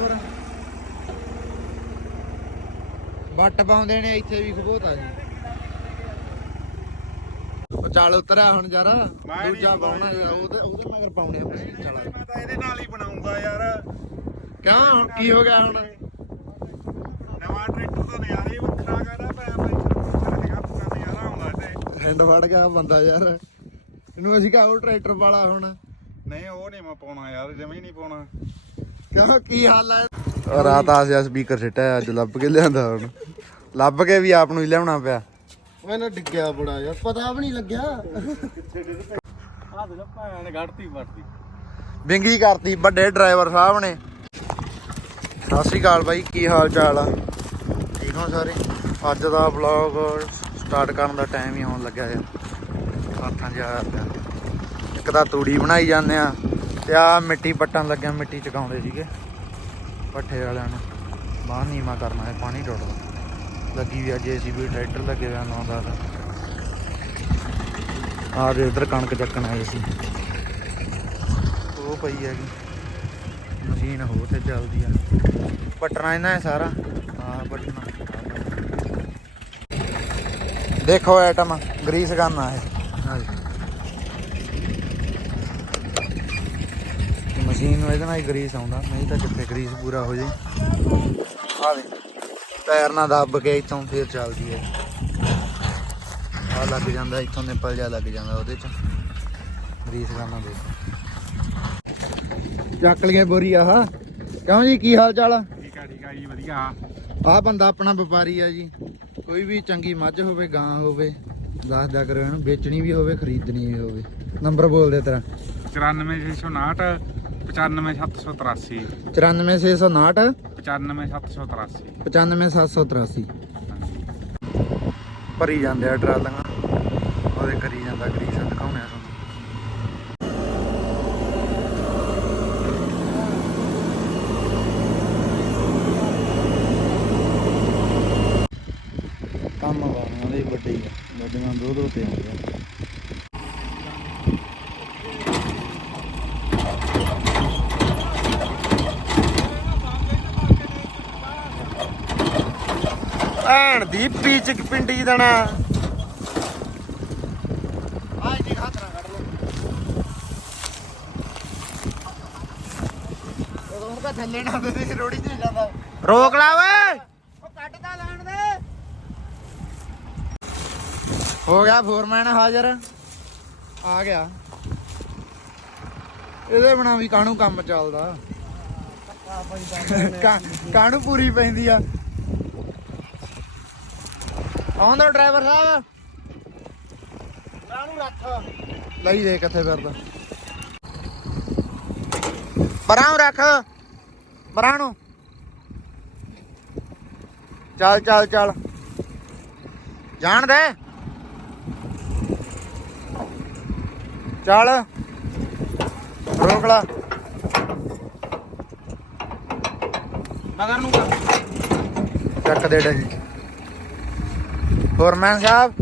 Driver ਵੱਟ ਪਾਉਂਦੇ ਨੇ ਇੱਥੇ ਵੀ ਖਬੋਤਾ ਜੀ। ਉਹ ਚੱਲ ਉਤਰਿਆ ਹੁਣ ਯਾਰ ਦੂਜਾ ਪਾਉਣਾ। ਉਹਦੇ ਉਹਦੇ ਮਗਰ ਪਾਉਣੇ ਆਪਣੇ ਚੱਲ। ਮੈਂ ਤਾਂ ਇਹਦੇ ਨਾਲ ਹੀ ਬਣਾਉਂਗਾ ਯਾਰ। ਕਿਉਂ? ਹੁਣ ਕੀ ਹੋ ਗਿਆ ਹੁਣ? ਨਵਾਂ ਟਰੈਕਟਰ ਦਾ ਨਜ਼ਾਰਾ ਵੱਖਰਾ ਕਰਦਾ ਪਿਆ ਬਈ ਹੈਗਾ ਪੂਰਾ ਨਜ਼ਾਰਾ ਆਉਂਦਾ ਤੇ ਹੈਂਡ ਫੜ ਗਿਆ ਬੰਦਾ ਯਾਰ। ਇਹਨੂੰ ਅਸੀਂ ਕਹਾਂ ਉਹ ਟਰੈਕਟਰ ਵਾਲਾ ਹੁਣ। ਨਹੀਂ ਉਹ ਨਹੀਂ ਮੈਂ ਪਾਉਣਾ ਯਾਰ ਜਮੇ ਨਹੀਂ ਪਾਉਣਾ। ਕਿਉਂ? ਕੀ ਹਾਲ ਹੈ ਰਾਤ ਆਸਿਆ ਸਪੀਕਰ ਸਿੱਟਿਆ ਅੱਜ ਲੱਭ ਕੇ ਲਿਆਂਦਾ ਹੁਣ। ਲੱਭ ਕੇ ਵੀ ਆਪ ਨੂੰ ਹੀ ਲਿਆਉਣਾ ਪਿਆ। ਮੈਨੂੰ ਡਿੱਗਿਆ ਬੜਾ ਯਾਰ ਪਤਾ ਵੀ ਨਹੀਂ ਲੱਗਿਆ। ਦੇ ਭੈਣ ਵਿੰਗੀ ਕਰਤੀ ਵੱਡੇ ਡਰਾਈਵਰ ਸਾਹਿਬ ਨੇ। ਸਤਿ ਸ਼੍ਰੀ ਅਕਾਲ ਬਾਈ ਕੀ ਹਾਲ ਚਾਲ ਆ? ਠੀਕ ਹੋ ਸਾਰੇ। ਅੱਜ ਦਾ ਵਲੌਗ ਸਟਾਰਟ ਕਰਨ ਦਾ ਟਾਈਮ ਹੀ ਹੋਣ ਲੱਗਿਆ ਆ। ਹੱਥਾਂ ਜਿਹਾ ਇੱਕ ਤਾਂ ਤੂੜੀ ਬਣਾਈ ਜਾਂਦੇ ਆ। ਤੇ ਆ ਮਿੱਟੀ ਪੱਟਣ ਲੱਗਿਆ ਮਿੱਟੀ ਚਕਾਉਂਦੇ ਸੀਗੇ। ਪੱਠੇ ਵਾਲਿਆਂ ਨੂੰ। ਬਾਹਰ ਨੀਮਾ ਕਰਨਾ ਹੈ, ਪਾਣੀ ਟੁੱਟਦਾ ਲੱਗੀ ਵੀ ਅੱਜ ਜੀਸੀਬੀ, ਟਰੈਕਟਰ ਲੱਗੇ ਹੋਇਆ ਨੌ ਦਾ ਆ ਦੇ ਉਧਰ ਕਣਕ ਚੱਕਣ ਆਏ ਸੀ। ਉਹ ਪਈ ਹੈਗੀ। ਮਸ਼ੀਨ ਹੋ ਤੇ ਚੱਲਦੀ ਆ। ਪਟਣਾ ਇਹਨਾਂ ਹੈ ਸਾਰਾ। ਹਾਂ ਪਟਣਾ ਦੇਖੋ ਆਈਟਮ ਗਰੀਸ ਕਰਨਾ ਹੈ ਮਸ਼ੀਨ ਨੂੰ ਇਹਦੇ ਨਾਲ ਹੀ ਗਰੀਸ ਆਉਂਦਾ ਨਹੀਂ ਤਾਂ ਕਿੱਥੇ ਗਰੀਸ ਪੂਰਾ ਹੋ ਜੇ। ਆ ਦੇ ਟਾਇਰ ਨਾਲ ਦੱਬ ਕੇ ਇੱਥੋਂ ਫੇਰ ਚੱਲਦੀ ਹੈ। ਆ ਲੱਗ ਜਾਂਦਾ ਇੱਥੋਂ ਨਿਪਲ ਜਾ ਲੱਗ ਜਾਂਦਾ ਉਹਦੇ ਚ। ਗਰੀਸ ਕਰਨਾ ਦੇਖੋ। ਚੱਕ ਲਈਏ ਬੋਰੀ ਆਹ। ਕਿਉਂ ਜੀ ਕੀ ਹਾਲ ਚਾਲ ਆ? ਠੀਕ ਆ ਠੀਕ ਆ ਜੀ ਵਧੀਆ। ਆਹ ਬੰਦਾ ਆਪਣਾ ਵਪਾਰੀ ਆ ਜੀ। ਕੋਈ ਵੀ ਚੰਗੀ ਮੱਝ ਹੋਵੇ ਗਾਂ ਹੋਵੇ ਦੱਸਦਾ ਕਰੋ ਇਹਨੂੰ ਵੇਚਣੀ ਵੀ ਹੋਵੇ ਖਰੀਦਣੀ ਵੀ ਹੋਵੇ। ਨੰਬਰ ਬੋਲ ਦੇ ਤੇਰਾ। 94659 95783 94659 95783 95783 ਭਰੀ ਜਾਂਦੇ ਆ ਟਰਾਲੀਆਂ ਉਹਦੇ ਕਰੀ ਜਾਂਦਾ ਗਰੀਸ ਦਿਖਾਉਣੇ ਆ ਤੁਹਾਨੂੰ ਕੰਮ ਵਾਲਿਆਂ ਦੇ ਵੱਡੇ ਹੀ ਆ ਵੱਡੀਆਂ ਦੋ ਦੋ ਤੇ ਆਉਂਦੇ ਆ ਭੈਣ ਪੀਚ ਪਿੰਡੀ ਦਣਾ। ਆ ਜੀ ਹੱਥ ਨਾਲ ਕੱਢ ਲਓ। ਉਹ ਉਹਦਾ ਥੱਲੇ ਨਾ ਦੇ ਰੋੜੀ ਤੇ ਜਾਂਦਾ। ਰੋਕ ਲਾ ਓਏ। ਉਹ ਕੱਟਦਾ ਲੈਣ ਦੇ। ਹੋ ਗਿਆ ਫੋਰਮੈਨ ਹਾਜ਼ਰ। ਆ ਗਿਆ। ਇਹਦੇ ਬਣਾ ਵੀ ਕਾਹਨੂੰ ਕੰਮ ਚੱਲਦਾ? ਕਾਹਨੂੰ ਪੂਰੀ ਪੈਂਦੀ ਆ? ਆਉਂਦਾ ਡਰਾਈਵਰ ਸਾਹਿਬ। ਨੂੰ ਰੱਖ। ਲਈ ਦੇ ਕਿੱਥੇ ਫਿਰਦਾ ਪਰਾਂ ਰੱਖ। ਪਰਾਂ ਨੂੰ ਚੱਲ ਚੱਲ ਚੱਲ। ਜਾਣ ਦੇ। ਚੱਲ। ਰੋਕ ਲਾ। ਮਗਰ ਨੂੰ ਚੱਕ ਦੇ ਡੰਜੀ ਫੋਰਮੈਨ ਸਾਹਿਬ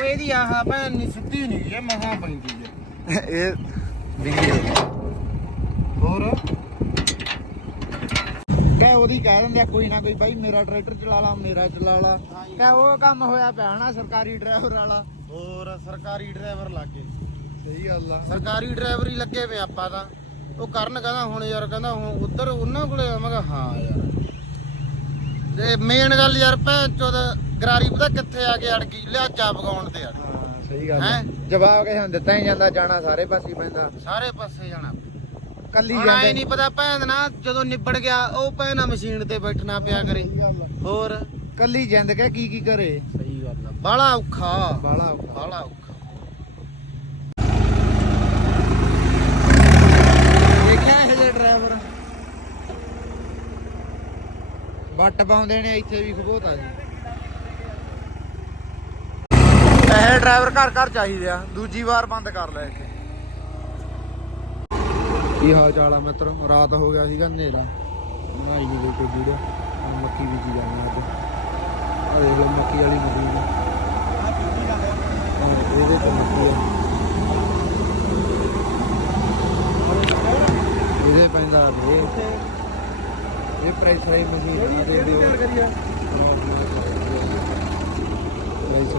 ਓਏ ਇਹਦੀ ਆਹ ਭੈਣ ਨਹੀਂ ਸਿੱਧੀ ਨਹੀਂ ਇਹ ਮਹਾ ਪੈਂਦੀ ਹੈ ਇਹ ਵਿੰਗੀ ਹੋ ਗਈ ਹੋਰ? ਕਹੇ ਉਹਦੀ ਕਹਿ ਦਿੰਦੇ ਆ ਕੋਈ ਨਾ ਕੋਈ ਬਾਈ ਮੇਰਾ ਟਰੈਕਟਰ ਚਲਾ ਲਾ ਮੇਰਾ ਚਲਾ ਲਾ। ਕਹੇ ਉਹ ਕੰਮ ਹੋਇਆ ਪਿਆ ਸਰਕਾਰੀ ਡਰਾਈਵਰ ਵਾਲਾ। ਹੋਰ ਸਰਕਾਰੀ ਡਰਾਈਵਰ ਲੱਗੇ। ਸਹੀ ਗੱਲ ਆ। ਸਰਕਾਰੀ ਡਰਾਈਵਰ ਹੀ ਲੱਗੇ ਵੇ ਆਪਾਂ ਤਾਂ। ਉਹ ਕਰਨ ਕਹਿੰਦਾ ਹੁਣ ਯਾਰ ਕਹਿੰਦਾ ਹੁਣ ਉਧਰ ਉਹਨਾਂ ਕੋਲੇ ਆ। ਮੈਂ ਕਿਹਾ ਹਾਂ ਯਾਰ। ਤੇ ਮੇਨ ਗੱਲ ਯਾਰ ਭੈਣ ਚੋਦ ਗਰਾਰੀ ਪਤਾ ਕਿੱਥੇ ਆ ਕੇ ਅੜ ਗਈ ਲਿਆਜਾ ਪਕਾਉਣ ਤੇ ਅੜ ਗਈ। ਹਾਂ ਸਹੀ ਗੱਲ ਹੈਂ? ਜਵਾਬ ਕਿਸੇ ਨੂੰ ਦਿੱਤਾ ਹੀ ਜਾਂਦਾ ਜਾਣਾ ਸਾਰੇ ਪਾਸੇ ਹੀ ਪੈਂਦਾ। ਸਾਰੇ ਪਾਸੇ ਜਾਣਾ। ਕੱਲੀ ਹੁਣ ਆਏ ਨਹੀਂ ਪਤਾ ਭੈਣ ਨਾ ਜਦੋਂ ਨਿਬੜ ਗਿਆ ਉਹ ਭੈਣਾ ਮਸ਼ੀਨ ਤੇ ਬੈਠਣਾ ਪਿਆ ਕਰੇ। ਹੋਰ? ਕੱਲੀ ਜਿੰਦ ਕੇ ਕੀ ਕੀ ਕਰੇ? ਸਹੀ ਗੱਲ ਆ। ਬਾਲਾ ਔਖਾ। ਬਾਲਾ ਔਖਾ। ਬਾਲਾ ਔਖਾ। ਦੇਖਿਆ ਇਹ ਜੇ ਡਰਾਈਵਰ? ਵੱਟ ਪਾਉਂਦੇ ਨੇ ਇੱਥੇ ਵੀ ਖਬੋਤਾ ਜੀ। ਇਹ ਡਰਾਈਵਰ ਘਰ ਘਰ ਚਾਹੀਦੇ ਆ ਦੂਜੀ ਵਾਰ ਬੰਦ ਕਰ ਲੈ ਇੱਥੇ। ਕੀ ਹਾਲ ਚਾਲ ਆ ਮਿੱਤਰੋ? ਰਾਤ ਹੋ ਗਿਆ ਸੀਗਾ ਹਨੇਰਾ। ਨਾਈ ਨਹੀਂ ਕੋਈ ਵੀਡੀਓ ਮੱਕੀ ਵੀ ਜੀ ਜਾਣਾ ਅੱਜ ਆ ਦੇਖ ਲਓ ਮੱਕੀ ਵਾਲੀ ਮਸ਼ੀਨ ਹਾਂ, ਇਹਦੇ ਤੋਂ ਮੱਕੀ ਆ। ਇਹਦੇ ਪੈਂਦਾ ਰੇ ਇਹ ਪ੍ਰੈਸ਼ਰ ਹੀ ਮਸ਼ੀਨ ਦੇ ਦਿਓ। ਕਰੀਏ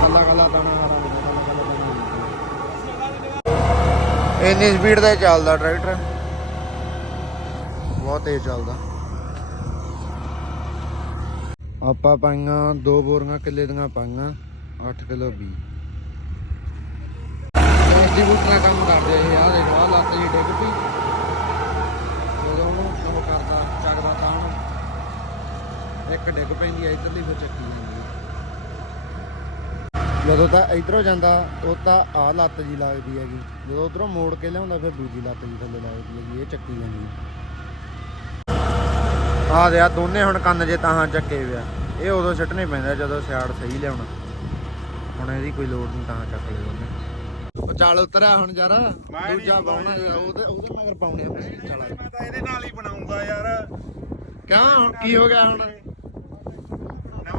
ਕੱਲਾ ਕੱਲਾ ਦਾਣਾ ਹਰਾ ਕੱਲਾ ਕੱਲਾ ਦਾਣਾ ਇੰਨੀ ਸਪੀਡ ਤੇ ਚੱਲਦਾ ਟਰੈਕਟਰ ਬਹੁਤ ਤੇਜ਼ ਚੱਲਦਾ। ਆਪਾਂ ਪਾਈਆਂ ਦੋ ਬੋਰੀਆਂ, ਕਿੱਲੇ ਦੀਆਂ ਪਾਈਆਂ 8 ਕਿਲੋ ਬੀ ਡਿਸਟ੍ਰੀਬਿਊਟਰ ਕੰਮ ਕਰਦੇ ਇਹ ਆ ਦੇਖ ਆ ਲੱਤ ਜੀ ਡਿੱਗ ਪਈ ਜਦੋਂ ਉਹਨੂੰ ਕੰਮ ਕਰਦਾ ਚੱਕਦਾ ਤਾਂ ਉਹਨੂੰ ਇੱਕ ਡਿੱਗ ਪੈਂਦੀ ਆ ਇਧਰਲੀ ਫਿਰ ਚੱਕੀ ਜਾਂਦੀ ਆ। ਜਦੋਂ ਤਾਂ ਇਧਰੋਂ ਜਾਂਦਾ ਉਹ ਤਾਂ ਆ ਲੱਤ ਜੀ ਲੱਗਦੀ ਹੈਗੀ। ਜਦੋਂ ਉਧਰੋਂ ਮੋੜ ਕੇ ਲਿਆਉਂਦਾ ਫਿਰ ਦੂਜੀ ਲੱਤ ਜੀ ਥੱਲੇ ਲੱਗਦੀ ਹੈਗੀ ਇਹ ਚੱਕੀ ਜਾਂਦੀ ਆ। ਦੇ ਆ ਦੋਨੇ ਹੁਣ ਕੰਨ ਜੇ ਤਾਂ ਚੱਕੇ ਪਿਆ ਇਹ ਉਦੋਂ ਸਿੱਟਣੇ ਪੈਂਦਾ ਜਦੋਂ ਸਿਆੜ ਸਹੀ ਲਿਆਉਣਾ। ਹੁਣ ਇਹਦੀ ਕੋਈ ਲੋੜ ਨਹੀਂ ਤਾਂ ਚੱਕ ਲਏ ਦੋਨੇ ਉਹ ਚੱਲ ਉਤਰਿਆ ਹੁਣ ਯਾਰ ਦੂਜਾ ਪਾਉਣਾ ਉਹਦੇ ਉਹਦੇ ਮਗਰ ਪਾਉਣੇ ਆ ਮੈਂ ਤਾਂ ਇਹਦੇ ਨਾਲ ਹੀ ਬਣਾਉਂਗਾ ਯਾਰ। ਕਿਉਂ? ਹੁਣ ਕੀ ਹੋ ਗਿਆ ਹੁਣ?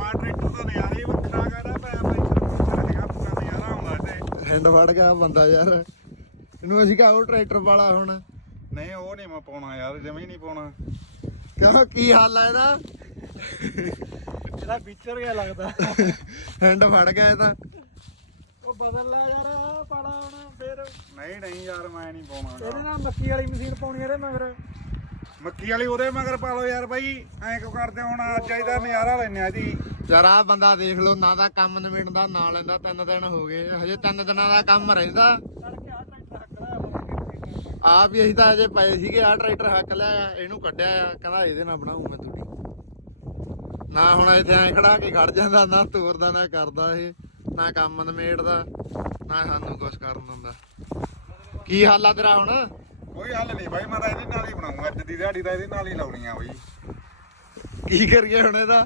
ਨਵਾਂ ਟਰੈਕਟਰ ਦਾ ਨਜ਼ਾਰਾ ਹੀ ਵੱਖਰਾ ਕਰਦਾ ਪਿਆ ਪੈਂਚਰ ਹੈਗਾ ਪੂਰਾ ਨਜ਼ਾਰਾ ਆਉਂਦਾ ਤੇ ਹੈਂਡ ਫੜ ਗਿਆ ਬੰਦਾ ਯਾਰ। ਇਹਨੂੰ ਅਸੀਂ ਕਹਾਂ ਉਹ ਟਰੈਕਟਰ ਵਾਲਾ ਹੁਣ। ਨਹੀਂ ਉਹ ਨਹੀਂ ਮੈਂ ਪਾਉਣਾ ਯਾਰ ਜਮੇ ਹੀ ਨਹੀਂ ਪਾਉਣਾ। ਕਿਉਂ? ਕੀ ਹਾਲ ਆ ਇਹਦਾ? ਇਹਦਾ ਫੀਚਰ ਗਿਆ ਲੱਗਦਾ। ਹੈਂਡ ਫੜ ਗਿਆ ਇਹ ਤਾਂ ਉਹ ਬਦਲ ਲੈ ਯਾਰ ਪਾੜਾ ਹੁਣ ਫੇਰ। ਨਹੀਂ ਨਹੀਂ ਯਾਰ ਮੈਂ ਨਹੀਂ ਪਾਉਣਾ। ਇਹਦੇ। ਨਾਲ ਮੱਕੀ ਵਾਲੀ ਮਸ਼ੀਨ ਪਾਉਣੀ ਇਹਦੇ ਮਗਰ ਮੱਕੀ ਵਾਲੀ ਉਹਦੇ ਮਗਰ ਪਾ ਲਓ ਯਾਰ ਬਾਈ, ਐਂ ਕਿਉਂ ਕਰਦੇ ਹੁਣ ਅੱਜ ਇਹਦਾ ਨਜ਼ਾਰਾ ਲੈਨੇ ਆ ਇਹਦੀ। ਯਾਰ ਬੰਦਾ ਦੇਖ ਲਓ, ਨਾ ਦਾ ਕੰਮ ਨਿਬੜਨ ਦਾ ਨਾਂ ਲੈਂਦਾ, ਤਿੰਨ ਦਿਨ ਹੋ ਗਏ ਹਜੇ ਤਿੰਨ ਦਿਨਾਂ ਦਾ ਕੰਮ ਰਹਿੰਦਾ। ਆ ਵੀ ਅਸੀਂ ਤਾਂ ਹਜੇ ਪਏ ਸੀਗੇ ਆ ਟਰੈਕਟਰ ਹੱਕ ਲਿਆ ਇਹਨੂੰ ਕੱਢਿਆ ਆ, ਕਹਿੰਦਾ ਇਹਦੇ ਨਾਲ ਬਣਾਉ ਮੈਂ ਤੁਹਾਡੀ ਨਾ ਹੁਣ ਇੱਥੇ ਐ ਖੜਾ ਕੇ ਖੜ ਜਾਂਦਾ, ਨਾ ਤੋਰਦਾ, ਨਾ ਕਰਦਾ ਇਹ, ਨਾ ਕੰਮ ਨਿਮੇੜਦਾ ਨਾ ਸਾਨੂੰ ਕੁਝ ਕਰਨ ਦਿੰਦਾ। ਕੀ ਹਾਲ ਆ ਤੇਰਾ ਹੁਣ? ਕੋਈ ਹੱਲ ਨਹੀਂ ਬਾਈ ਮੈਂ ਤਾਂ ਇਹਦੇ ਨਾਲ ਹੀ ਬਣਾਉਂਗਾ ਅੱਜ ਦੀ ਦਿਹਾੜੀ ਤਾਂ ਇਹਦੇ ਨਾਲ ਹੀ ਲਾਉਣੀ ਆ ਬਾਈ। ਕੀ ਕਰੀਏ ਹੁਣ ਇਹਦਾ?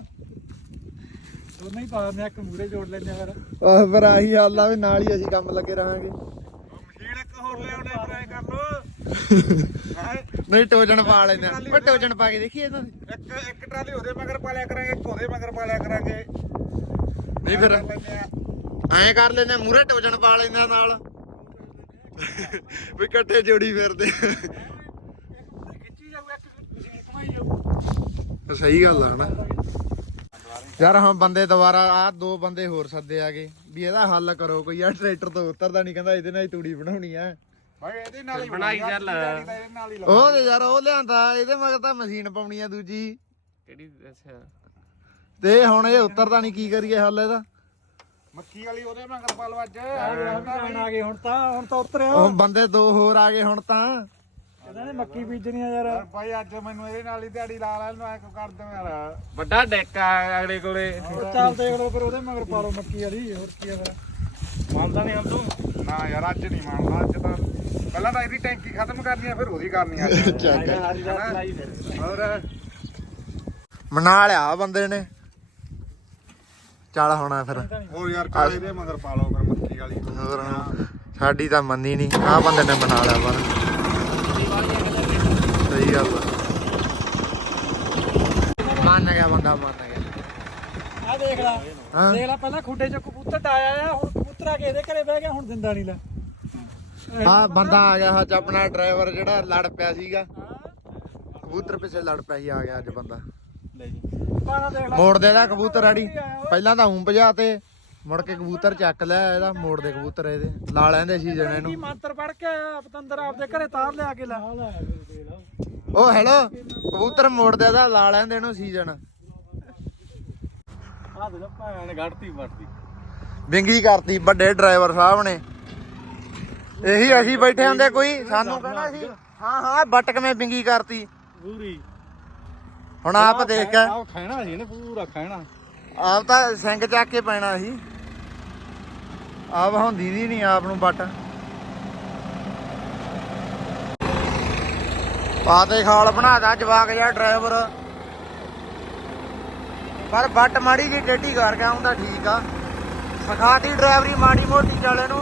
ਦੋਨੇ ਹੀ ਪਾ ਆ ਇੱਕ ਮੂਰੇ ਜੋੜ ਲੈਂਦੇ ਆ ਫਿਰ। ਆਹ ਪਰ ਆਹੀ ਹਾਲ ਆ ਵੀ ਨਾਲ ਹੀ ਅਸੀਂ ਕੰਮ ਲੱਗੇ ਰਹਾਂਗੇ। ਉਹ ਮਸ਼ੀਨ ਇੱਕ ਹੋਰ ਲਿਆਉਣੇ ਟਰਾਈ ਕਰ ਲੋ ਹੈਂ? ਨਹੀਂ ਟੋਜਨ ਪਾ ਲੈਂਦੇ ਆ। ਪਰ ਟੋਜਨ ਪਾ ਕੇ ਦੇਖੀਏ ਇਹਨਾਂ ਦੇ ਇੱਕ ਇੱਕ ਟਰਾਲੀ ਉਹਦੇ ਮਗਰ ਪਾ ਲਿਆ ਕਰਾਂਗੇ ਇੱਕ ਉਹਦੇ ਮਗਰ ਪਾ ਲਿਆ ਕਰਾਂਗੇ। ਨਹੀਂ ਫਿਰ ਕਰ ਲੈਂਦੇ ਆ। ਐਂ ਕਰ ਲੈਂਦੇ ਮੂਰੇ ਟੋਜਨ ਪਾ ਲੈਂਦੇ ਆ ਨਾਲ। ਵੀ ਇਕੱਠੇ ਜੋੜੀ ਫਿਰਦੇ। ਖਿੱਚੀ ਜਾਊ ਇੱਕ ਮਸ਼ੀਨ ਘਮਾਈ ਜਾਊ ਸਹੀ ਗੱਲ ਆ ਨਾ। ਯਾਰ ਹੁਣ ਬੰਦੇ ਦੁਬਾਰਾ ਆ ਦੋ ਬੰਦੇ ਹੋਰ ਸੱਦੇ ਆਗੇ ਵੀ ਇਹਦਾ ਹੱਲ ਕਰੋ ਕੋਈ ਯਾਰ ਟਰੈਕਟਰ ਤੋਂ ਉਤਰਦਾ ਨਹੀਂ ਕਹਿੰਦਾ ਇਹਦੇ ਨਾਲ ਹੀ ਤੂੜੀ ਬਣਾਉਣੀ ਆ। ਇਹਦੇ ਨਾਲ ਹੀ ਬਣਾਈ ਚੱਲ। ਉਹ ਤੇ ਯਾਰ ਉਹ ਲਿਆਂਦਾ ਇਹਦੇ ਮਗਰ ਤਾਂ ਮਸ਼ੀਨ ਪਾਉਣੀ ਆ ਦੂਜੀ। ਕਿਹੜੀ ਅੱਛਾ। ਤੇ ਹੁਣ ਇਹ ਉਤਰਦਾ ਨਹੀਂ ਕੀ ਕਰੀਏ ਹੱਲ ਇਹਦਾ? ਮੱਕੀ ਵਾਲੀ ਉਹਦੇ ਮਗਰ ਪਾ ਲਓ ਅੱਜ। ਜਾਣ ਆ ਗਏ ਹੁਣ ਤਾਂ ਹੁਣ ਤਾਂ ਉਤਰਿਆ। ਉਹ ਬੰਦੇ ਦੋ ਹੋਰ ਆ ਗਏ ਹੁਣ ਤਾਂ। ਕਹਿੰਦਾ ਨੇ ਮੱਕੀ ਬੀਜਣੀ ਆ ਯਾਰ ਬਾਈ ਅੱਜ ਮੈਨੂੰ ਇਹਦੇ ਨਾਲ ਹੀ ਦਿਹਾੜੀ ਲਾ ਲੈਣ ਨੂੰ ਐ ਕਿਉਂ ਕਰਦੇ ਯਾਰ। ਵੱਡਾ ਡੈਕ ਆ ਅਗਲੇ ਕੋਲੇ। ਚੱਲ ਦੇਖ ਲਓ ਫਿਰ ਉਹਦੇ ਮਗਰ ਪਾ ਲਓ ਮੱਕੀ ਵਾਲੀ ਹੋਰ ਕੀ ਆ ਫਿਰ। ਮੰਨਦਾ ਨਹੀਂ ਹਮ ਤੂੰ ਨਾ ਯਾਰ ਅੱਜ ਨਹੀਂ ਮੰਨਦਾ ਅੱਜ ਤਾਂ ਪਹਿਲਾਂ ਤਾਂ ਇਹਦੀ ਟੈਂਕੀ ਖਤਮ ਕਰਨੀ ਆ ਫਿਰ ਉਹਦੀ ਕਰਨੀ ਆ। ਚੱਕ ਹੋਰ? ਮਨਾ ਲਿਆ ਬੰਦੇ ਨੇ। ਚੱਲ ਹੋਣਾ ਫਿਰ। ਹੋਰ ਯਾਰ ਕਾਲੇ ਦੇ ਮਗਰ ਪਾ ਲਓ ਫਿਰ ਮੱਕੀ ਵਾਲੀ। ਹੋਰ ਹੁਣ ਸਾਡੀ ਤਾਂ ਮੰਨੀ ਨਹੀਂ ਆ ਬੰਦੇ ਨੇ ਬਣਾ ਲਿਆ ਪਰ ਸਹੀ ਗੱਲ ਆ। ਮੰਨ ਗਿਆ ਬੰਦਾ ਮੰਨ ਗਿਆ। ਆ ਦੇਖ ਲੈ। ਹਾਂ। ਦੇਖ ਲੈ ਪਹਿਲਾਂ ਖੁੱਡੇ ਚ ਕਬੂਤਰ ਡਾਇਆ ਆ ਹੁਣ ਕਬੂਤਰ ਆ ਕੇ ਇਹਦੇ ਘਰੇ ਬਹਿ ਗਿਆ ਹੁਣ ਦਿੰਦਾ ਨਹੀਂ ਲੈ। ਆ ਬੰਦਾ ਆ ਗਿਆ ਅੱਜ ਆਪਣਾ ਡਰਾਈਵਰ ਜਿਹੜਾ ਲੜ ਪਿਆ ਸੀਗਾ। ਕਬੂਤਰ ਪਿੱਛੇ ਲੜ ਪਿਆ ਸੀ ਆ ਗਿਆ ਅੱਜ ਬੰਦਾ। ਮੋੜ ਦੇ ਦਾ ਕਬੂਤਰ ਆੜੀ। ਪਹਿਲਾਂ ਤਾਂ ਹੂੰ ਭਜਾ ਤੇ ਮੁੜ ਕੇ ਕਬੂਤਰ ਚੱਕ ਲਿਆ ਇਹਦਾ ਮੋੜ ਦੇ ਕਬੂਤਰ ਇਹਦੇ। ਲਾ ਲੈਂਦੇ ਸੀ ਜਣੇ ਨੂੰ। ਮੰਤਰ ਪੜ ਕੇ ਆਇਆ ਪਤੰਦਰ ਆਪਦੇ ਘਰੇ ਤਾਰ ਲਿਆ ਕੇ ਲੈ ਉਹ ਹੈਲੋ ਕਬੂਤਰ ਮੋੜ ਦੇ ਦਾ ਲਾ ਲੈਂਦੇ ਇਹਨੂੰ ਸੀਜ਼ਨ ਆ ਦੇ ਭੈਣ ਗੜਤੀ ਵੜਤੀ ਵਿੰਗੀ ਕਰਤੀ ਵੱਡੇ ਡਰਾਈਵਰ ਸਾਹਿਬ ਨੇ। ਇਹੀ ਅਸੀਂ ਬੈਠੇ ਹੁੰਦੇ ਕੋਈ ਸਾਨੂੰ ਕਹਿੰਦਾ ਸੀ ਹਾਂ ਹਾਂ ਬੱਟ ਕਿਵੇਂ ਵਿੰਗੀ ਕਰਤੀ। ਪੂਰੀ। ਹੁਣ ਆਪ ਦੇਖ। ਕੇ ਆਹ ਖਾਣਾ ਸੀ ਨੇ ਪੂਰਾ ਖਾਣਾ ਆਪ ਤਾਂ ਸਿੰਘ ਚੱਕ ਕੇ ਪੈਣਾ ਸੀ। ਆਪ ਹੁੰਦੀ ਦੀ ਨਹੀਂ ਆਪ ਨੂੰ ਬੱਟ ਪਾਤੇ ਖਾਲ ਬਣਾਦਾ ਜਵਾਕ ਜਿਹਾ ਡਰਾਈਵਰ ਪਰ ਬੱਟ ਮਾੜੀ ਜੀ ਟੇਢੀ ਕਰ ਗਿਆ ਹੁੰਦਾ ਠੀਕ ਆ। ਸਿਖਾਤੀ ਡਰਾਈਵਰੀ ਮਾੜੀ ਮੋਟੀ ਚਾਲੇ ਨੂੰ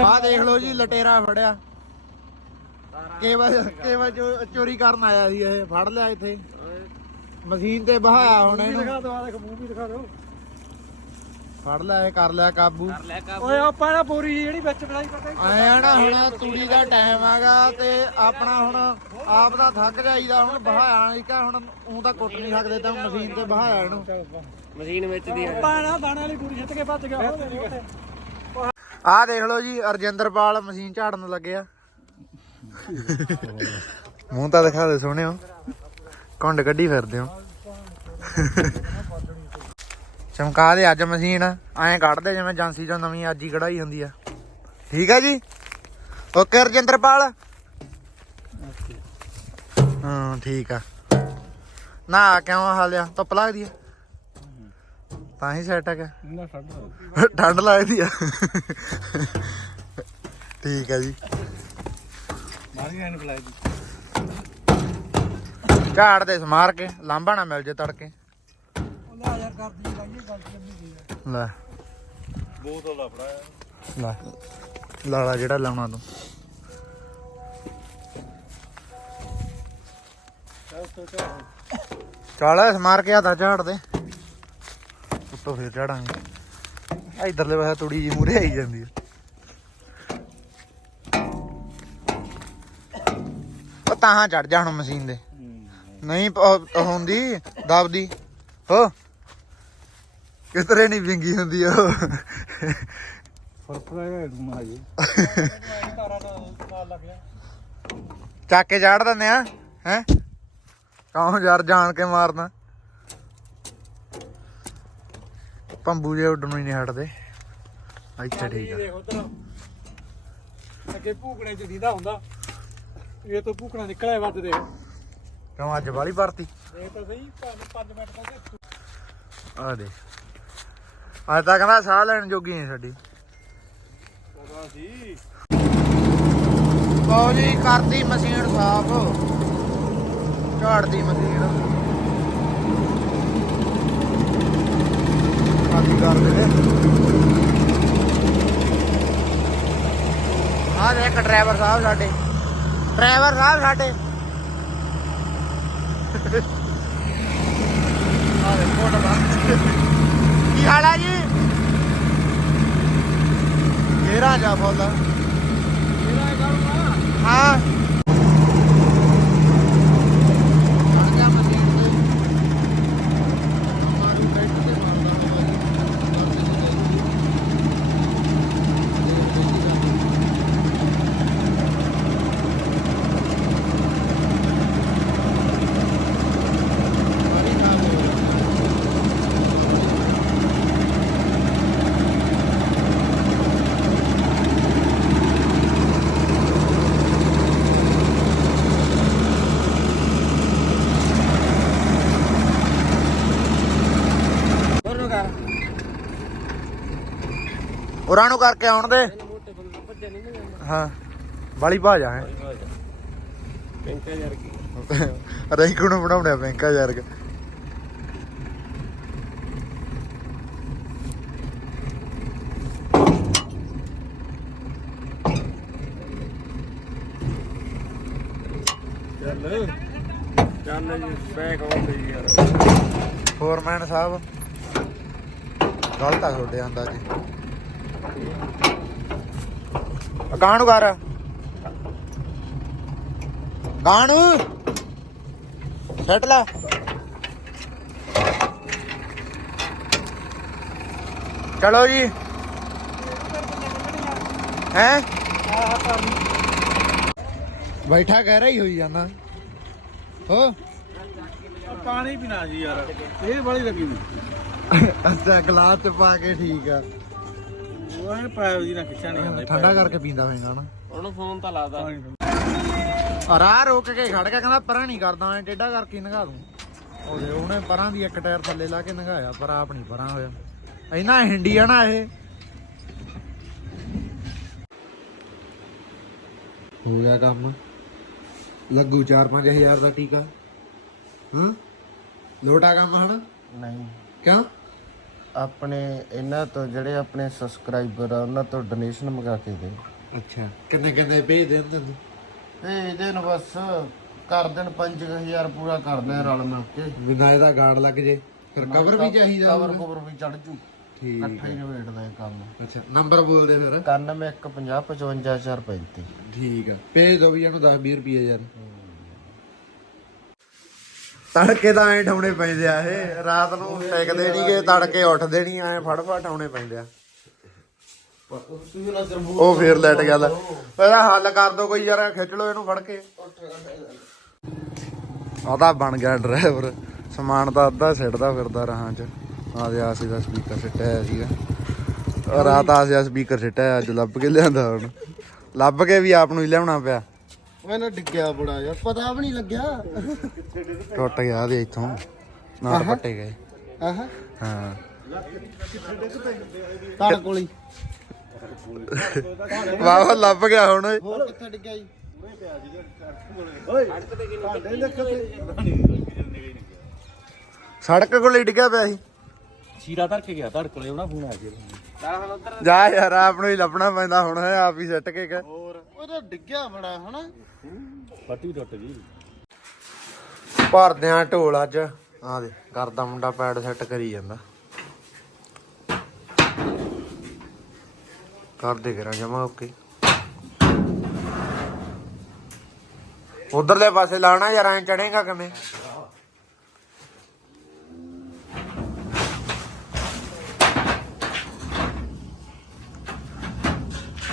ਆਹ ਦੇਖ ਲਓ ਜੀ ਲਟੇਰਾ ਫੜਿਆ। ਕੇਵਲ ਕੇਵਲ ਚੋ- ਚੋਰੀ ਕਰਨ ਆਇਆ ਸੀ ਇਹ ਫੜ ਲਿਆ ਇੱਥੇ। ਮਸ਼ੀਨ ਤੇ ਬਹਾਇਆ ਹੁਣ ਵੀ ਇਹਨੂੰ। ਦਿਖਾ ਦੋ ਆ ਦੇਖ ਮੂੰਹ ਵੀ ਦਿਖਾ ਦਿਓ। ਫੜ ਲੈ ਇਹ ਕਰ ਲਿਆ ਕਾਬੂ। ਓਏ ਆਪਾਂ ਨਾ ਪੂਰੀ ਜਿਹੜੀ ਵਿੱਚ ਬਲਾਈ ਪਤਾ ਆਇਆ ਨਾ ਹੁਣ ਤੂੜੀ ਦਾ ਟਾਈਮ ਹੈਗਾ ਤੇ ਆਪਣਾ ਹੁਣ ਆਪ ਦਾ ਥੱਕ ਜਾਈਦਾ ਹੁਣ ਬਹਾਇਆ ਨਹੀਂ ਕਿ ਹੁਣ ਉਹ ਤਾਂ ਕੁੱਟ ਨਹੀਂ ਸਕਦੇ ਤਾਂ ਮਸ਼ੀਨ ਤੇ ਬਹਾਇਆ ਇਹਨੂੰ। ਮਸ਼ੀਨ ਵਿੱਚ ਦੀ ਆਪਾਂ ਨਾ ਦਾਣੇ ਵਾਲੀ ਪੂਰੀ ਛਿੱਟ ਕੇ ਭੱਜ ਗਿਆ ਉਹ ਆਹ ਦੇਖ ਲਓ ਜੀ ਅਰਜਿੰਦਰਪਾਲ ਮਸ਼ੀਨ ਝਾੜਨ ਲੱਗਿਆ ਮੂੰਹ ਤਾਂ ਦਿਖਾ ਦੇ ਸੋਹਣਿਓ। ਕੁੰਡ ਕੱਢੀ ਫਿਰਦੇ ਹੋ। ਚਮਕਾ ਦੇ ਅੱਜ ਮਸ਼ੀਨ ਐਂ ਕੱਢਦੇ ਜਿਵੇਂ ਏਜੰਸੀ ਚੋਂ ਨਵੀਂ ਅੱਜ ਹੀ ਕਢਾਈ ਹੁੰਦੀ ਆ। ਠੀਕ ਆ ਜੀ? ਓਕੇ ਅਰਜਿੰਦਰਪਾਲ ਹਾਂ ਠੀਕ ਆ। ਨਾ ਕਿਉਂ ਹਾਲਿਆ? ਧੁੱਪ ਲੱਗਦੀ ਆ? ਤਾਂ ਹੀ ਸੈਟ ਆ। ਠੰਡ ਲੱਗਦੀ ਆ। ਠੀਕ ਆ ਜੀ। ਮਾਰੀ ਐਨ ਦੀ ਝਾੜ ਦੇ ਸਮਾਰ ਕੇ, ਲਾਂਭਾ ਨਾ ਮਿਲ ਜੇ ਤੜਕੇ। ਉਹਦਾ ਯਾਰ ਕਰਦੀ ਲਾਈਏ ਗੱਲ ਕਰਨੀ ਕੀ ਲੈ। ਬੋਤਲ ਦਾ ਫੜਾ ਲੈ। ਲਾਲਾ ਜਿਹੜਾ ਲਾਉਣਾ ਤੂੰ। ਚੱਲ ਸਮਾਰ ਕੇ ਹੱਥਾਂ ਝਾੜ ਦੇ। ਉੱਤੋਂ ਫੇਰ ਝਾੜਾਂਗੇ। ਆ ਇਧਰਲੇ ਪਾਸੇ ਤੂੜੀ ਜੀ ਮੂਰੇ ਆਈ ਜਾਂਦੀ ਆ। ਉਹ ਤਾਂ ਚੜ ਜਾ ਹੁਣ ਮਸ਼ੀਨ ਦੇ। ਨਹੀਂ ਪ- ਹੁੰਦੀ ਦਬਦੀ। ਹੋ। ਕਿਤਰੇ ਨਹੀਂ ਵਿੰਗੀ ਹੁੰਦੀ ਉਹ। ਫ਼ਰਕ ਹੈ ਰੂਮਾ ਜੀ ਤਾਰਾ ਨਾਲ ਲੱਗ ਗਿਆ ਚੱਕ ਕੇ ਚਾੜ ਦਿੰਦੇ ਆ ਹੈ? ਕੌਣ ਯਾਰ ਜਾਣ ਕੇ ਮਾਰਨਾ? ਪੰਬੂ ਜੇ ਉੱਡਣੋਂ ਹੀ ਨਹੀਂ ਹਟਦੇ। ਇੱਥੇ ਠੀਕ ਆ। ਦੇਖ ਉਧਰ। ਅੱਗੇ ਭੂਕਣੇ ਚ ਦੀਦਾ ਹੁੰਦਾ। ਇਹ ਤੋਂ ਭੂਕਣਾ ਨਿਕਲਿਆ ਵੱਧ ਦੇ। ਕਿਉਂ ਅੱਜ ਵਾਲੀ ਭਰਤੀ ਇਹ ਤਾਂ ਸਹੀ 5 ਮਿੰਟ ਤੱਕ ਆ ਦੇ। ਅੱਜ ਤਾਂ ਕਹਿੰਦਾ ਸਾਹ ਲੈਣ ਜੋਗੀ ਨਹੀਂ ਸਾਡੀ। ਪਤਾ ਸੀ। ਲਓ ਜੀ ਕਰਦੀ ਮਸ਼ੀਨ ਸਾਫ਼। ਝਾੜਦੀ ਮਸ਼ੀਨ। ਆਦੀ ਕਰ ਦੇ ਆ ਦੇਖ ਡਰਾਈਵਰ ਸਾਹਿਬ ਸਾਡੇ। ਡਰਾਈਵਰ ਸਾਹਿਬ ਸਾਡੇ। ਦਾ ਕੀ ਹਾਲ ਆ ਜੀ? ਇਹ ਰਾਜਾ ਫੁੱਲ ਹਾਂ ਦੋਨੋਂ ਕਰ ਉਰਾਂ ਨੂੰ ਕਰਕੇ ਆਉਣ ਦੇ। ਹਾਂ ਵਾਲੀ ਭਾਜਾ ਹੈ। ਬੈਂਕਾ ਯਾਰ ਕੀ ਰੈਂਕੂ ਨੂੰ ਯਾਰ ਚੱਲ। ਚੱਲ ਜੀ ਬੈਕ ਆਉਂਦੇ ਯਾਰ। ਫੋਰਮੈਨ ਸਾਹਿਬ ਗਲਤ ਆ ਤੁਹਾਡੇ ਆਂਦਾ ਨੂੰ ਕਰ ਗਾਣ। ਸੈਟ ਲੈ। ਚਲੋ ਜੀ। ਹੈ? ਬੈਠਾ ਕਹਿ ਰਹੀ ਹੋਈ ਜਾਂਦਾ। ਹੋ। ਪਾਣੀ ਪੀਣਾ ਜੀ ਯਾਰ। ਇਹ ਵਾਲੀ ਲੱਗੀ ਅੱਛਾ ਗਲਾਸ ਚ ਪਾ ਕੇ ਠੀਕ ਆ। ਉਹ ਜੀ ਨਹੀਂ ਜਾਂਦਾ ਠੰਡਾ ਕਰਕੇ ਪੀਂਦਾ ਹੋਏਗਾ ਨਾ ਉਹਨੂੰ ਫੋਨ ਤਾਂ ਲਾਦਾ। ਰਾਹ ਰੋਕ ਕੇ ਖੜ ਕੇ ਕਹਿੰਦਾ ਪਰਾਂ ਨਹੀਂ ਕਰਦਾ ਐ ਟੇਢਾ ਕਰਕੇ ਨਗਾ ਦੂੰ। ਉਹਦੇ ਉਹਨੇ ਪਰਾਂ ਦੀ ਇੱਕ ਟਾਇਰ ਥੱਲੇ ਲਾ ਕੇ ਨਗਾਇਆ ਪਰ ਆਪ ਨਹੀਂ ਪਰਾਂ ਹੋਇਆ। ਇੰਨਾ ਹਿੰਡੀ ਆ ਨਾ ਇਹ। ਹੋ ਗਿਆ ਕੰਮ। ਲੱਗੂ 4-5000 ਦਾ ਟੀਕਾ। ਹਾਂ? ਲੋਟਾ ਕੰਮ ਹਣ ਨਹੀਂ। ਕਿਉਂ? ਆਪਣੇ ਇਹਨਾਂ ਤੋਂ ਜਿਹੜੇ ਆਪਣੇ ਸਬਸਕ੍ਰਾਈਬਰ ਆ ਉਹਨਾਂ ਤੋਂ ਡੋਨੇਸ਼ਨ ਮੰਗਾ ਕੇ ਦੇ ਅੱਛਾ। ਕਿੰਨੇ ਕਿੰਨੇ ਭੇਜ ਦੇ ਤੈਨੂੰ? ਤੇ ਇਹਦੇ ਨੂੰ ਬਸ। ਕਰ ਦੇਣ 5000 ਪੂਰਾ ਕਰਦੇ ਰਲ ਮਿਲ ਕੇ। ਬਿਨਾਂ ਇਹਦਾ ਗਾਰਡ ਲੱਗ ਜੇ ਫਿਰ ਕਵਰ ਵੀ ਚਾਹੀਦਾ ਕਵਰ ਕਵਰ ਵੀ ਚੜ ਜੂ। ਠੀਕ ਇਕੱਠਾ ਹੀ। ਨਿਬੇੜਦਾ ਇਹ ਕੰਮ। ਅੱਛਾ ਨੰਬਰ ਬੋਲਦੇ ਫਿਰ। 9150555435 ਠੀਕ ਆ। ਭੇਜ ਦੋ ਵੀ ਇਹਨੂੰ 10 20 ਰੁਪਏ ਯਾਰ। ਤੜਕੇ ਤਾਂ ਐ ਠਾਉਣੇ ਪੈਂਦੇ ਆ ਇਹ। ਰਾਤ ਨੂੰ ਟਿਕਦੇ ਨਹੀਂਗੇ ਤੜਕੇ ਉੱਠਦੇ ਨਹੀਂ ਐ ਫੜ ਫੜ ਠਾਉਣੇ ਪੈਂਦੇ ਆ। ਉਹ ਫੇਰ ਲੈਟ ਗਿਆ ਲੈ। ਇਹਦਾ ਹੱਲ ਕਰ ਦੋ ਕੋਈ ਯਾਰ, ਖਿੱਚ ਲੋ ਇਹਨੂੰ ਫੜ ਕੇ। ਆ ਤਾਂ ਬਣ ਗਿਆ ਡਰਾਈਵਰ। ਸਮਾਨ ਤਾਂ ਅੱਧਾ ਸਿੱਟਦਾ ਫਿਰਦਾ ਰਹਾਂ ਚ। ਆ ਦੇ ਆਸੀ ਦਾ ਸਪੀਕਰ ਸਿੱਟਿਆ ਹੋਇਆ ਸੀਗਾ। ਔਰ ਰਾਤ ਆਸਿਆ ਸਪੀਕਰ ਸਿੱਟਿਆ ਅੱਜ ਲੱਭ ਕੇ ਲਿਆਂਦਾ ਹੁਣ। ਲੱਭ ਕੇ ਵੀ ਆਪ ਨੂੰ ਹੀ ਲਿਆਉਣਾ ਪਿਆ। ਉਹ ਇਹਨਾਂ ਡਿੱਗਿਆ ਬੜਾ ਯਾਰ ਪਤਾ ਵੀ ਨਹੀਂ ਲੱਗਿਆ। ਟੁੱਟ ਗਿਆ ਦੇ ਇੱਥੋਂ ਨਾਲ ਪੱਟੇ ਗਏ। ਆਹ। ਹਾਂ। ਤੜ ਕੋਲੀ ਵਾਹ ਲੱਭ ਗਿਆ ਹੁਣ। ਓਏ। ਹੋਰ ਕਿੱਥੇ ਡਿੱਗਿਆ ਜੀ? ਸੜਕ ਕੋਲ ਹੀ ਡਿੱਗਿਆ ਪਿਆ ਸੀ। ਸ਼ੀਰਾ ਧਰ ਕੇ ਗਿਆ ਧੜ ਕੋਲੇ ਉਹਨਾਂ ਫੋਨ ਆ ਗਿਆ ਜਾ। ਯਾਰ ਆਪ ਨੂੰ ਹੀ ਲੱਭਣਾ ਪੈਂਦਾ ਹੁਣ ਆਪ ਹੀ ਸੱਟ ਕੇ ਕਿ ਹੋਰ ਉਹ ਤਾਂ ਡਿੱਗਿਆ ਬੜਾ ਹਨਾ? ਫੱਟੀ ਟੁੱਟ ਗਈ। ਭਰਦੇ ਆ ਢੋਲ ਅੱਜ। ਆ ਦੇ ਕਰਦਾ ਮੁੰਡਾ ਪੈਡ ਸੈੱਟ ਕਰੀ ਜਾਂਦਾ। ਕਰ ਦੇ ਕਰਾਂ ਜਮਾ, ਓਕੇ। ਉਧਰਲੇ ਪਾਸੇ ਲਾਣਾ ਯਾਰ, ਐਂ ਚੜੇਗਾ ਕਿਵੇਂ?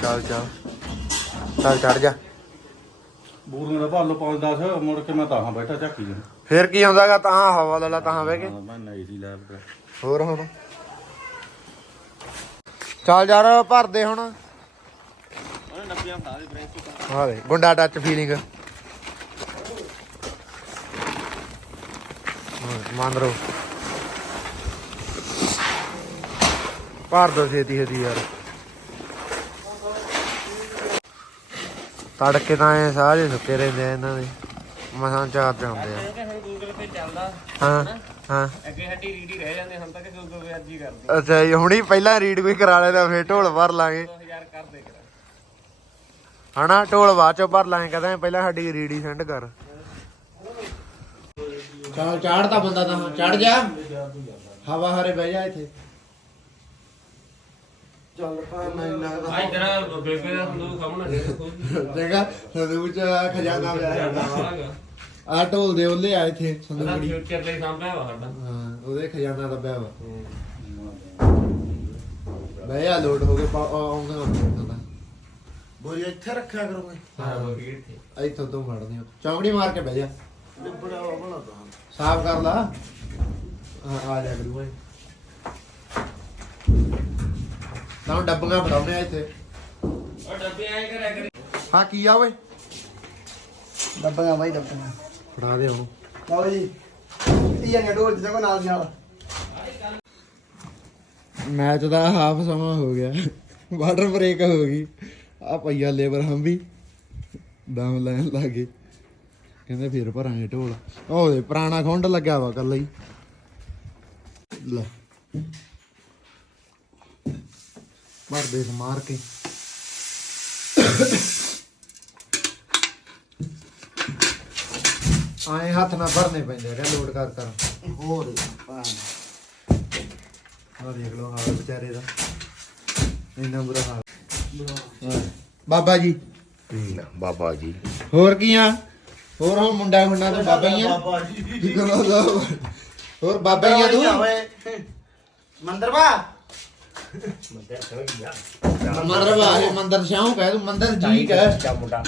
ਚੱਲ ਚੱਲ। ਚੱਲ ਚੜ ਜਾ। ਬੂਰੀਆਂ ਦਾ ਭਾਲੋ 5-10 ਮੁੜ ਕੇ ਮੈਂ ਤਾਂ ਬੈਠਾ ਝਾਕੀ ਜਾਂ ਫੇਰ ਕੀ ਆਉਂਦਾਗਾ ਤਾਂ ਹਵਾ ਲੈ ਲਾ ਤਾਂ ਬਹਿ ਕੇ। ਮੈਂ ਨਹੀਂ ਸੀ ਲੈਬ ਤੇ ਹੋਰ ਹੁਣ? ਚੱਲ ਯਾਰ ਭਰਦੇ ਹੁਣ। ਉਹਨੇ 90 ਫੜਾ ਦੇ ਬ੍ਰੇਕ ਤੋਂ। ਹਾਂ ਦੇ ਗੁੰਡਾ ਟੱਚ ਫੀਲਿੰਗ ਮੰਨ ਰੋ। ਭਰ ਦੋ ਛੇਤੀ ਛੇਤੀ ਯਾਰ। ਤੜਕੇ ਤਾਂ ਐ ਸਾਰੇ ਸੁੱਕੇ ਰਹਿੰਦੇ ਆ ਇਹਨਾਂ ਦੇ। ਮਸਾਂ ਚਾਰ ਤੇ ਆਉਂਦੇ ਆ। ਹੁਣ ਗੂਗਲ ਚੱਲਦਾ। ਹਾਂ ਹਾਂ। ਅੱਗੇ ਸਾਡੀ ਰੀਡ ਰਹਿ ਜਾਂਦੇ ਹੁਣ ਤੱਕ ਗੂਗਲ ਪੇ ਅੱਜ ਹੀ ਕਰਦੇ। ਅੱਛਾ ਜੀ ਹੁਣੀ ਪਹਿਲਾਂ ਰੀਡ ਕੋਈ ਕਰਾ ਲੈਦਾ ਫੇਰ ਢੋਲ ਭਰ ਲਾਂਗੇ। 2000 ਕਰ ਦੇ ਕਰਾ। ਹਨਾ ਢੋਲ ਬਾਅਦ ਚੋਂ ਭਰ ਲਾਂਗੇ ਕਹਿੰਦਾ ਪਹਿਲਾਂ ਸਾਡੀ ਰੀਡ ਹੀ ਸੈਂਡ ਕਰ। ਚਲ ਚਾੜਦਾ ਬੰਦਾ ਤਾਂ ਚੜ ਜਾ। ਹਵਾ ਹਰੇ ਬਹਿ ਜਾ ਇੱਥੇ। ਚੱਲ ਪਾ ਮੈਂ ਲੱਗਦਾ। ਆ ਇਧਰ ਬੇਬੇ ਦਾ ਸੰਦੂਕ ਸਾਹਮਣੇ ਦੇਖੋ ਜਗਾ ਸੰਦੂਕ ਚ ਖਜ਼ਾਨਾ ਪਿਆ ਆ ਢੋਲ ਦੇ ਉਹਲੇ ਆ ਇੱਥੇ ਸੰਦੂਕ ਦੀ ਫਿਊਚਰ ਲਈ ਸਾਂਭਿਆ ਵਾ ਸਾਡਾ। ਹਾਂ ਉਹਦੇ ਖਜ਼ਾਨਾ ਲੱਭਿਆ ਵਾ। ਬਹਿ ਜਾ ਲੋਡ ਹੋ ਕੇ ਪਾ- ਆ- ਆਉਂਦਾ ਹੁੰਦਾ ਬੋਰੀ ਇੱਥੇ ਰੱਖਿਆ ਕਰੋ ਮੈਂ ਹਾਂ ਉਹ ਵੀ ਇੱਥੇ। ਇੱਥੋਂ ਤੋਂ ਫੜਨੀ ਆ ਚੌਂਕੜੀ ਮਾਰ ਕੇ ਬਹਿ ਜਾ। ਸਾਫ਼ ਕਰ ਲਾ। ਆ ਆ ਜਾ ਕਰੂ ਓਏ ਤਾਂ ਡੱਬੀਆਂ ਬਣਾਉਣੇ ਆ ਇੱਥੇ। ਉਹ ਡੱਬੇ ਆਏ ਕਰਿਆ ਕਰੀ ਹਾਂ ਕੀ ਆ ਓਏ? ਡੱਬੀਆਂ ਬਾਈ ਡੱਬੀਆਂ। ਫੜਾ ਦੇ ਉਹਨੂੰ ਲਓ ਜੀ ਤੀਆਂ ਨੇ ਢੋਲ ਜਿਹਾ ਨਾਲ ਦੀ ਨਾਲ। ਮੈਚ ਦਾ ਹਾਫ ਸਮਾਂ ਹੋ ਗਿਆ। ਵਾਟਰ ਬ੍ਰੇਕ ਹੋ ਗਈ। ਆ ਪਈਆ ਲੇਬਰ ਹਮ ਵੀ ਦਮ ਲੈਣ ਲੱਗੇ। ਕਹਿੰਦੇ ਫਿਰ ਭਰਾਂਗੇ ਢੋਲ। ਉਹ ਦੇ ਪੁਰਾਣਾ ਖੁੰਡ ਲੱਗਿਆ ਵਾ ਕੱਲਾ ਹੀ। ਲੈ। ਮਾਰ ਦੇ ਮਾਰ ਕੇ। ਆਏ ਹੱਥ ਨਾਲ ਭਰਨੇ ਪੈਂਦੇ ਆ ਲੋਡ ਕਰ ਕਰ। ਹੋਰ ਆ ਦੇਖ ਲਓ ਹਾਲ ਵਿਚਾਰੇ ਦਾ। ਇੰਨਾ ਬੁਰਾ ਹਾਲ। ਹਾਂ। ਬਾਬਾ ਜੀ। ਬਾਬਾ ਜੀ। ਹੋਰ ਕੀ ਆ? ਹੋਰ ਹੁਣ ਮੁੰਡਾ ਮੁੰਡਾ ਤੇ ਬਾਬਾ ਹੀ ਆ। ਬਾਬਾ ਜੀ। ਹੋਰ ਬਾਬਾ ਹੀ ਆ ਤੂੰ? ਮੰਦਰ ਬਾ ਮੰਦਰ ਬਾਹੇ ਮੰਦਰ ਸ਼ਾਉ ਕਹਿ ਤੂੰ ਮੰਦਰ ਜੀ ਕਹਿ। ਚਾ ਮੁੰਡਾ।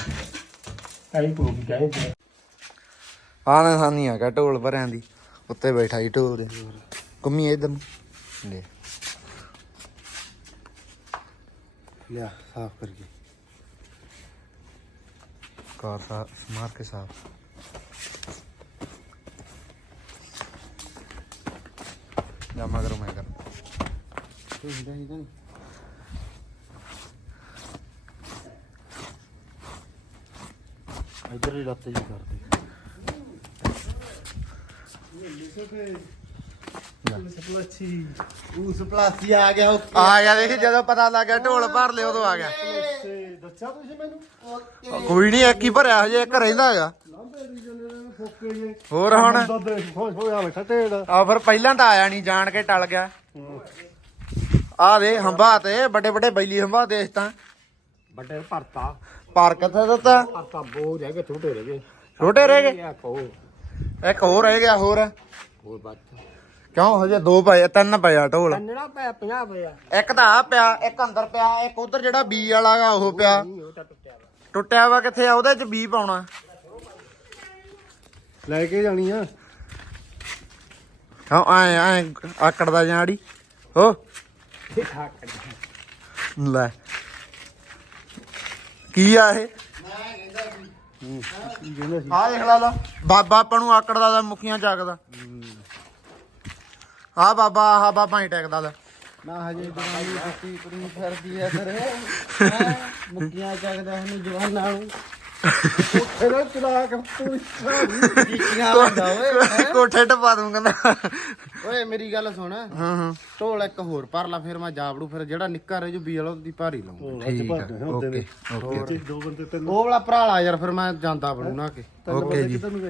ਐਂ ਪੂ ਵੀ ਕਹੇ ਆ ਨਾ ਸਾਨੀ ਆ ਕਾ ਢੋਲ ਭਰਿਆਂ ਦੀ। ਉੱਤੇ ਬੈਠਾ ਹੀ ਢੋਲ ਦੇ। ਕੁੰਮੀ ਇਧਰ ਨੂੰ। ਲੈ ਲਿਆ ਸਾਫ਼ ਕਰਕੇ। ਕਾਰ ਸਾਫ਼ ਮਾਰ ਕੇ ਸਾਫ਼। ਜਮਾ ਕਰੋ ਮੈਂ ਕਰ ਇਧਰ ਹੀ ਲੱਤ ਜੀ ਕਰਦੇ। ਸਪਲਾਸੀ ਉਸ ਪਲਾਸੀ ਆ ਗਿਆ ਉਹ ਆ ਗਿਆ ਦੇਖੀ ਜਦੋਂ ਪਤਾ ਲੱਗ ਗਿਆ ਢੋਲ ਭਰ ਲਿਓ ਉਦੋਂ ਆ ਗਿਆ। ਦੱਸਿਆ ਤੁਸੀਂ ਮੈਨੂੰ? ਕੋਈ ਨਹੀਂ ਇੱਕ ਹੀ ਭਰਿਆ ਹਜੇ ਇੱਕ ਰਹਿੰਦਾ ਹੈਗਾ। ਹੋਰ ਹੁਣ? ਖੁਸ਼ ਹੋਇਆ ਬੈਠਾ ਢੇੜ ਆ ਫਿਰ ਪਹਿਲਾਂ ਤਾਂ ਆਇਆ ਨਹੀਂ ਜਾਣ ਕੇ ਟਲ ਗਿਆ। ਆ ਦੇ ਹੰਬਾ ਤੇ ਵੱਡੇ ਵੱਡੇ ਬੈਲੀ ਹੰਬਾ ਦੇਖ ਤਾਂ। ਵੱਡੇ ਭਰਤਾ। ਪਾਰ ਕਿੱਥੇ ਦਿੱਤਾ। ਭਰਤਾ ਬੋ ਰਹਿ ਗਏ ਛੋਟੇ ਰਹਿ ਗਏ। ਛੋਟੇ ਰਹਿ ਗਏ? ਇੱਕ ਹੋਰ। ਰਹਿ ਗਿਆ ਹੋਰ? ਹੋਰ ਬਾਤ ਕਿਉਂ? ਹਜੇ ਦੋ ਪਏ ਤਿੰਨ ਢੋਲ। ਪਿਆ 50 ਪਿਆ ਇੱਕ ਤਾਂ ਆ ਪਿਆ ਇੱਕ ਅੰਦਰ ਪਿਆ ਇੱਕ ਉਧਰ ਜਿਹੜਾ ਬੀ ਵਾਲਾ ਗਾ ਉਹ ਪਿਆ। ਟੁੱਟਿਆ ਵਾ। ਕਿੱਥੇ ਆ? ਉਹਦੇ ਚ ਬੀ ਪਾਉਣਾ। ਲੈ ਕੇ ਜਾਣੀ ਆ। ਹਾਂ ਐ ਐ ਆਕੜਦਾ ਜਾੜੀ। ਹੋ। ਠੀਕ ਠਾਕ ਲੈ। ਕੀ ਆ ਇਹ? ਆ ਦੇਖ ਲਾ ਲਾ। ਬਾਬਾ ਆਪਾਂ ਨੂੰ ਆਕੜਦਾ ਦਾ ਮੁਖੀਆਂ ਚੱਕਦਾ ਆ ਬਾਬਾ ਆਹ ਬਾਬਾ ਹੀ ਟੈਕਦਾ ਦਾ। ਨਾ ਹਜੇ ਜਵਾਨੀ ਦਿੱਤੀ ਕੁੜੀ ਫਿਰਦੀ ਐ ਫਿਰ। ਮੁੱਕੀਆਂ ਚੱਕਦਾ ਉਹਨੂੰ ਜਵਾਨਾਂ ਨੂੰ। ਫਿਰ ਚਲਾ ਕੇ ਤੂੰ ਕੀਕੀਆਂ ਲਾਉਂਦਾ ਓਏ ਹੈਂ? ਕੋਠੇ ਟਪਾ ਦੂੰ ਕਹਿੰਦਾ। ਓਏ ਮੇਰੀ ਗੱਲ ਸੁਣ। ਹਾਂ ਹਾਂ। ਢੋਲ ਇੱਕ ਹੋਰ ਭਰ ਲਾ ਫਿਰ ਮੈਂ ਜਾਵੜੂ ਫਿਰ ਜਿਹੜਾ ਨਿੱਕਾ ਰਹਿ ਜੂ ਬੀ ਵਾਲਾ ਉਹਦੀ ਭਾਰੀ ਲਾਉਂਗਾ ਠੀਕ ਆ ਓਕੇ ਓਕੇ। ਦੋ ਬੰਦੇ ਤਿੰਨ। ਉਹ ਵਾਲਾ ਭਰਾਲਾ ਯਾਰ ਫਿਰ ਮੈਂ ਜਾਂਦਾ ਬਣੂ ਨਾ ਕੇ। ਓਕੇ ਜੀ। ਤੈਨੂੰ